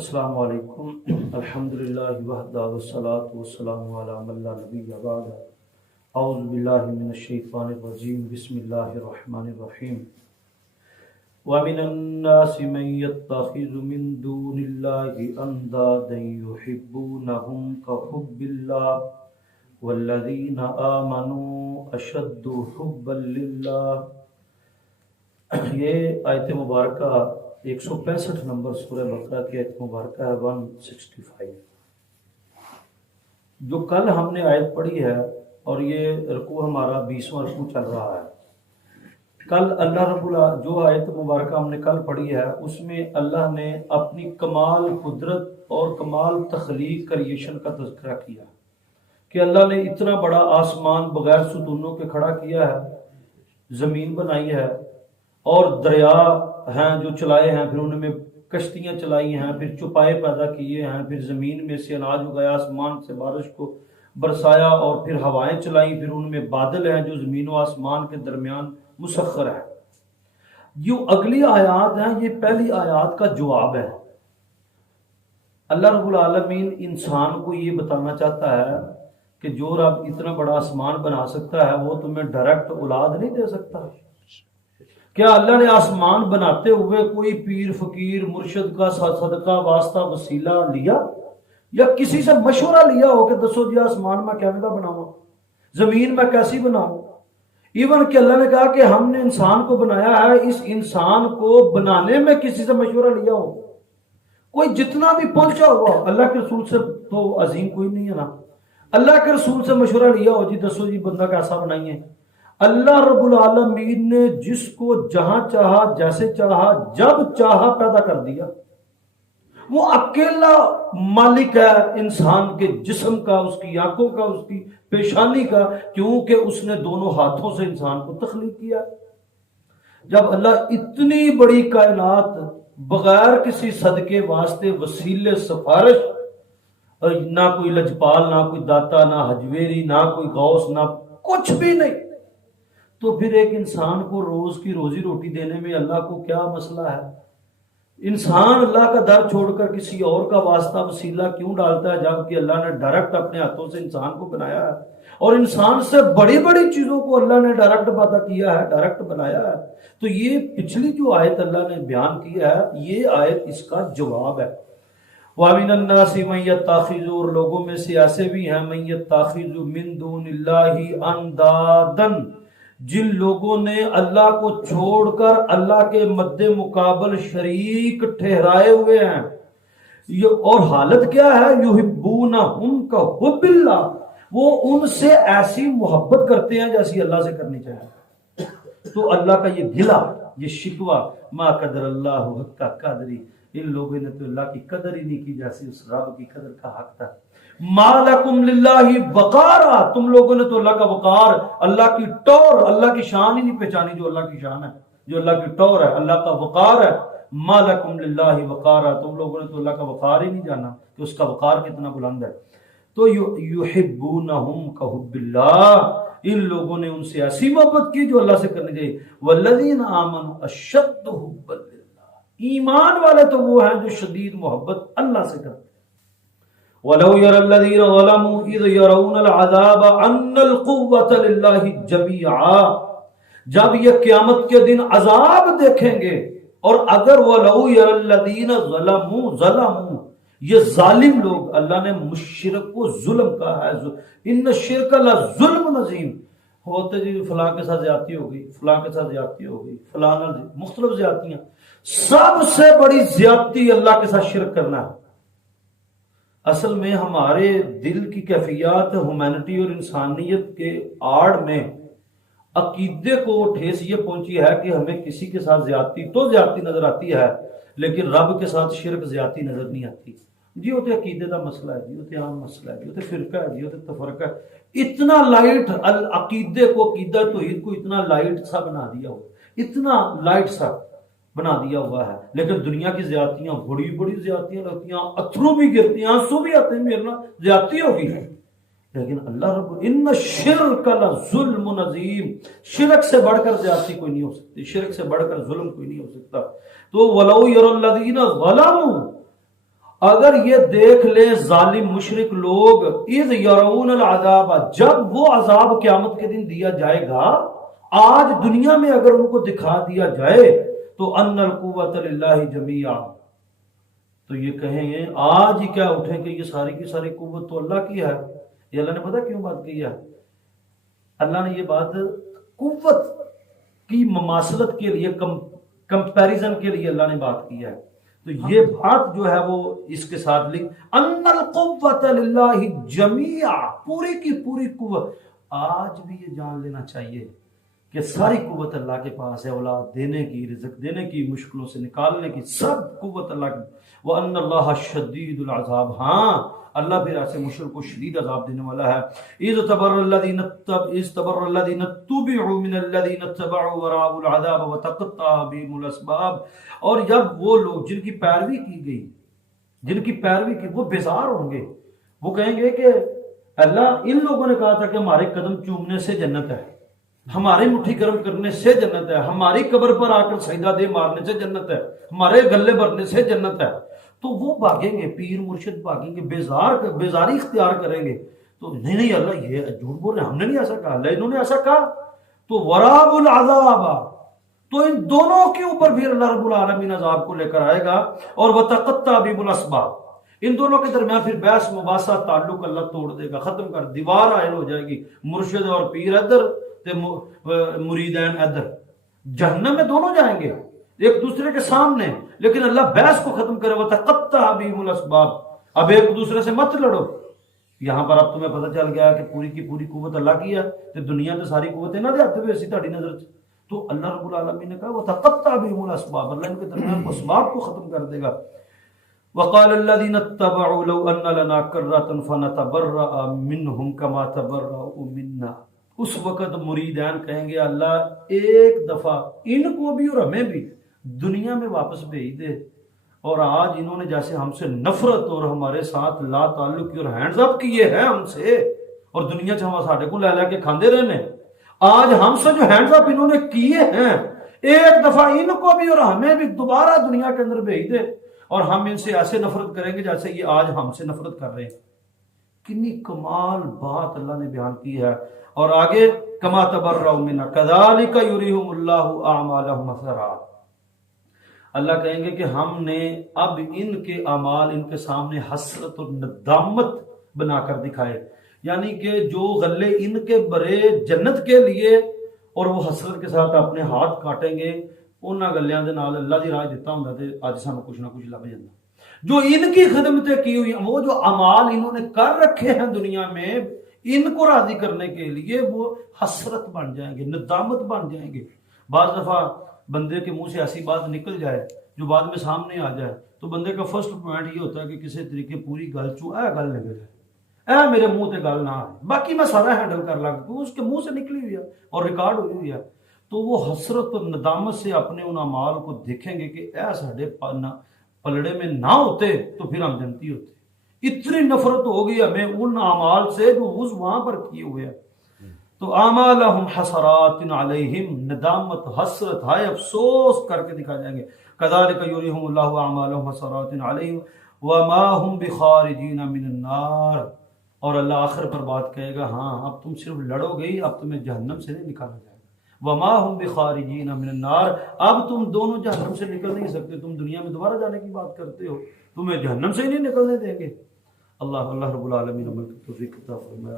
السلام علیکم۔ الحمدللہ وحدہ والصلاۃ والسلام علی من لا نبی بعد۔ اعوذ باللہ من الشیطان الرجیم، بسم اللہ الرحمن الرحیم۔ وَمِنَ النَّاسِ مَن يَتَّخِذُ مِن دُونِ اللَّهِ أَندَادًا يُحِبُّونَهُمْ كَحُبِّ اللَّهِ وَالَّذِينَ آمَنُوا أَشَدُّ حُبًّا لِلَّهِ۔ یہ آیت مبارکہ 165 نمبر سورہ بقرہ کی آیت مبارکہ ہے 165، جو کل ہم نے آیت پڑھی ہے، اور یہ رکوع ہمارا 20واں رکوع چل رہا ہے۔ کل اللہ رب العالمین جو آیت مبارکہ ہم نے کل پڑھی ہے، اس میں اللہ نے اپنی کمال قدرت اور کمال تخلیق کریشن کا تذکرہ کیا کہ اللہ نے اتنا بڑا آسمان بغیر ستونوں کے کھڑا کیا ہے، زمین بنائی ہے، اور دریا ہیں جو چلائے ہیں، پھر ان میں کشتیاں چلائی ہیں، پھر چوپائے پیدا کیے ہیں، پھر زمین میں سے اناج اگایا، آسمان سے بارش کو برسایا، اور پھر ہوائیں چلائیں، پھر ان میں بادل ہیں جو زمین و آسمان کے درمیان مسخر ہے۔ جو اگلی آیات ہیں، یہ پہلی آیات کا جواب ہے۔ اللہ رب العالمین انسان کو یہ بتانا چاہتا ہے کہ جو رب اتنا بڑا آسمان بنا سکتا ہے، وہ تمہیں ڈائریکٹ اولاد نہیں دے سکتا؟ کیا اللہ نے آسمان بناتے ہوئے کوئی پیر فقیر مرشد کا صدقہ واسطہ وسیلہ لیا، یا کسی سے مشورہ لیا ہو کہ دسو جی آسمان میں کیسے بناؤں، زمین میں کیسی بناؤں؟ ایون کہ اللہ نے کہا کہ ہم نے انسان کو بنایا ہے، اس انسان کو بنانے میں کسی سے مشورہ لیا ہو؟ کوئی جتنا بھی پہنچا ہوا اللہ کے رسول سے تو عظیم کوئی نہیں ہے نا۔ اللہ کے رسول سے مشورہ لیا ہو، جی دسو جی بندہ کیسا بنائیے؟ اللہ رب العالمین نے جس کو جہاں چاہا، جیسے چاہا، جب چاہا پیدا کر دیا۔ وہ اکیلا مالک ہے انسان کے جسم کا، اس کی آنکھوں کا، اس کی پیشانی کا، کیونکہ اس نے دونوں ہاتھوں سے انسان کو تخلیق کیا۔ جب اللہ اتنی بڑی کائنات بغیر کسی صدقے واسطے وسیلے سفارش، نہ کوئی لجپال، نہ کوئی داتا، نہ حجویری، نہ کوئی غوث، نہ کچھ بھی نہیں، تو پھر ایک انسان کو روز کی روزی روٹی دینے میں اللہ کو کیا مسئلہ ہے؟ انسان اللہ کا در چھوڑ کر کسی اور کا واسطہ وسیلہ کیوں ڈالتا ہے، جبکہ اللہ نے ڈائریکٹ اپنے ہاتھوں سے انسان کو بنایا ہے، اور انسان سے بڑی بڑی چیزوں کو اللہ نے ڈائریکٹ پیدا کیا ہے، ڈائریکٹ بنایا ہے۔ تو یہ پچھلی جو آیت اللہ نے بیان کی ہے، یہ آیت اس کا جواب ہے۔ وَمِنَ النَّاسِ مَن يَتَّخِذُ، اور لوگوں میں سے ایسے بھی ہیں، مَن يَتَّخِذُ مِن دُونِ اللَّهِ أَندَادًا، جن لوگوں نے اللہ کو چھوڑ کر اللہ کے مد مقابل شریک ٹھہرائے ہوئے ہیں، اور حالت کیا ہے؟ یحبونہم کحب اللہ، وہ ان سے ایسی محبت کرتے ہیں جیسی اللہ سے کرنی چاہیے۔ تو اللہ کا یہ گلہ، یہ شکوہ، ما قدر اللہ حق قدری، ان لوگوں نے تو اللہ کی قدر ہی نہیں کی جیسی اس رب کی قدر کا حق تھا۔ ما لکم للہ وقارا، تم لوگوں نے تو اللہ کا وقار، اللہ کی ٹور، اللہ کی شان ہی نہیں پہچانی جو اللہ کی شان ہے، جو اللہ کی ٹور ہے، اللہ کا وقار ہے۔ ما لکم للہ وقارا، تم لوگوں نے تو اللہ کا وقار ہی نہیں جانا کہ اس کا وقار کتنا بلند ہے۔ تو یحبونہم کحب اللہ، ان لوگوں نے ان سے ایسی محبت کی جو اللہ سے کرنی چاہیے۔ والذین آمنوا اشد حبا للہ، ایمان والے تو وہ ہیں جو شدید محبت اللہ سے کرتے ہیں۔ وَلَوْ يَرَى الَّذِينَ ظَلَمُوا إِذْ يَرَوْنَ الْعَذَابَ أَنَّ الْقُوَّةَ لِلَّهِ جَمِيعًا، جب یہ قیامت کے دن عذاب دیکھیں گے، اور اگر وَلَوْ يَرَى الَّذِينَ ظَلَمُوا، یہ ظالم لوگ، اللہ نے مشرک کو ظلم کہا ہے، ان الشرک لظلم عظیم، ہوتے جی فلاں کے ساتھ زیادتی ہو گئی، فلاں کے ساتھ زیادتی ہو گئی، فلاں مختلف زیادتیاں، سب سے بڑی زیادتی اللہ کے ساتھ شرک کرنا ہے۔ اصل میں ہمارے دل کی کیفیات ہیومینٹی اور انسانیت کے آڑ میں عقیدے کو ٹھیس یہ پہنچی ہے کہ ہمیں کسی کے ساتھ زیادتی تو زیادتی نظر آتی ہے، لیکن رب کے ساتھ شرک زیادتی نظر نہیں آتی۔ جی وہ تو عقیدے کا مسئلہ ہے، جی وہ تو عام مسئلہ ہے، جی وہ تو فرقہ ہے، جی وہ تو تفرقہ ہے۔ اتنا لائٹ عقیدے کو، عقیدہ توحید کو اتنا لائٹ سا بنا دیا ہوا، اتنا لائٹ سا بنا دیا ہوا ہے، لیکن دنیا کی زیادتیاں بڑی بڑی زیادتیاں لگتی ہیں، اتھرو بھی گرتی ہیں، آنسو بھی آتے ہیں، میرے زیادتی ہوگی۔ لیکن اللہ رب ان الشرک لظلم عظیم، شرک سے بڑھ کر زیادتی کوئی نہیں ہو سکتی، شرک سے بڑھ کر ظلم کوئی نہیں ہو سکتا۔ تو ولو یری الذین ظلموا، اگر یہ دیکھ لے ظالم مشرک لوگ اذ یرون العذاب، جب وہ عذاب قیامت کے دن دیا جائے گا، آج دنیا میں اگر ان کو دکھا دیا جائے تو ان القوت للہ جمیعا، تو یہ کہیں گے آج ہی کیا اٹھیں کہ یہ ساری کی ساری قوت تو اللہ کی ہے۔ یہ اللہ نے پتہ کیوں بات کی ہے؟ اللہ نے یہ بات قوت کی مماثلت کے لیے، کمپیریزن کے لیے اللہ نے بات کی ہے۔ تو یہ بات جو ہے وہ اس کے ساتھ لکھ ان القوت للہ جمیعا، پوری کی پوری قوت۔ آج بھی یہ جان لینا چاہیے کہ ساری قوت اللہ کے پاس ہے، اولاد دینے کی، رزق دینے کی، مشکلوں سے نکالنے کی، سب قوت اللہ کی۔ وَأَنَّ اللَّهَ شَدِيدُ الْعَذَابِ، ہاں اللہ پھر ایسے مشرک کو شدید عذاب دینے والا ہے۔ اِذْ تَبَرَّ الَّذِينَ اتُّبِعُوا مِنَ الَّذِينَ اتَّبَعُوا وَرَأَوُا الْعَذَابَ وَتَقَطَّعَتْ بِهِمُ الْأَسْبَابُ، اور جب وہ لوگ جن کی پیروی کی گئی، جن کی پیروی کی، وہ بیزار ہوں گے، وہ کہیں گے کہ اللہ ان لوگوں نے کہا تھا کہ ہمارے قدم چومنے سے جنت ہے، ہماری مٹھی گرم کرنے سے جنت ہے، ہماری قبر پر آ کر سجدہ دے مارنے سے جنت ہے، ہمارے گلے بھرنے سے جنت ہے، تو وہ بھاگیں گے، پیر مرشد بھاگیں گے، بیزاری اختیار کریں گے۔ تو نہیں اللہ یہ جھوٹ بول رہے ہیں، ہم نے نہیں ایسا کہا، اللہ انہوں نے ایسا کہا۔ تو وراب العذاب، تو ان دونوں کے اوپر پھر اللہ رب العالمین عذاب کو لے کر آئے گا، اور وتقطع بهم الاسباب، ان دونوں کے درمیان پھر بحث مباحثہ تعلق اللہ توڑ دے گا، ختم کر، دیوار عائل ہو جائے گی، مرشد اور پیر ادھر تے مریدین ادھر، جہنم میں دونوں جائیں گے ایک دوسرے کے سامنے، لیکن اللہ بحث کو ختم کرے، وتقطع بهم الاسباب، اب ایک دوسرے سے مت لڑو۔ یہاں پر اب تمہیں پتہ چل گیا کہ پوری کی پوری قوت اللہ کی ہے، تے دنیا تے ساری قوتیں نہ دیتے ہوئے اسی تہاڈی نظر چ، تو اللہ رب العالمین نے کہا وتقطع بهم الاسباب، اللہ ان کے درمیان اسباب کو ختم کر دے گا۔ وقال الذين اتبعوا لو ان لنا كرة فنتبرأ منهم كما تبرأوا منا، اس وقت مریدان کہیں گے اللہ ایک دفعہ ان کو بھی اور ہمیں بھی دنیا میں واپس بھیج دے، اور آج انہوں نے جیسے ہم سے نفرت اور ہمارے ساتھ لا تعلقی اور ہینڈز اپ کیے ہیں ہم سے، اور دنیا سے ہم ساڈے کو لے لے کے کھاندے رہنے، آج ہم سے جو ہینڈز اپ انہوں نے کیے ہیں، ایک دفعہ ان کو بھی اور ہمیں بھی دوبارہ دنیا کے اندر بھیج دے، اور ہم ان سے ایسے نفرت کریں گے جیسے یہ آج ہم سے نفرت کر رہے ہیں۔ کتنی کمال بات اللہ نے بیان کی ہے۔ اور آگے کما تبرؤ منا کذالک یریہم اللہ اعمالہم حسرات، اللہ کہیں گے کہ ہم نے اب ان کے اعمال ان کے سامنے حسرت اور ندامت بنا کر دکھائے، یعنی کہ جو غلے ان کے برے جنت کے لیے، اور وہ حسرت کے ساتھ اپنے ہاتھ کاٹیں گے، انہاں گلیاں دے نال اللہ دی راہ دتا ہوندا تے اج سانوں کچھ نہ کچھ لب جاندا۔ جو ان کی خدمتیں کی ہوئی، وہ جو اعمال انہوں نے کر رکھے ہیں دنیا میں ان کو راضی کرنے کے لیے، وہ حسرت بن جائیں گے، ندامت بن جائیں گے۔ بعض دفعہ بندے کے منہ سے ایسی بات نکل جائے جو بعد میں سامنے آ جائے، تو بندے کا فرسٹ پوائنٹ یہ ہوتا ہے کہ کسی طریقے پوری گل گل نکل جائے، میرے منہ تے گل نہ آئے، باقی میں سارا ہینڈل کر لوں کیونکہ اس کے منہ سے نکلی ہوئی ہے اور ریکارڈ ہوئی ہوئی ہے۔ تو وہ حسرت اور ندامت سے اپنے ان اعمال کو دیکھیں گے کہ اے ساڈے پلڑے میں نہ ہوتے تو پھر ہم جنتی ہوتے۔ اتنی نفرت ہوگی ہمیں ان اعمال سے جو اس وہاں پر کیے ہوئے ہیں۔ تو اعمالہم حسرات علیہم، ندامت، حسرت، ہائے افسوس کر کے دکھا جائیں گے۔ کذالک یریہم اللہ اعمالہم حسرات علیہم وما ہم بخارجین من النار، اور اللہ آخر پر بات کہے گا ہاں اب تم صرف لڑو گئی، اب تمہیں جہنم سے نہیں نکالا جائے گا۔ وما ہم بخارجین من النار، اب تم دونوں جہنم سے نکل نہیں سکتے، تم دنیا میں دوبارہ جانے کی بات کرتے ہو، تمہیں جہنم سے ہی نہیں نکلنے دیں گے۔ اللہ رب العالمین عمل کی توفیق عطا فرمائے۔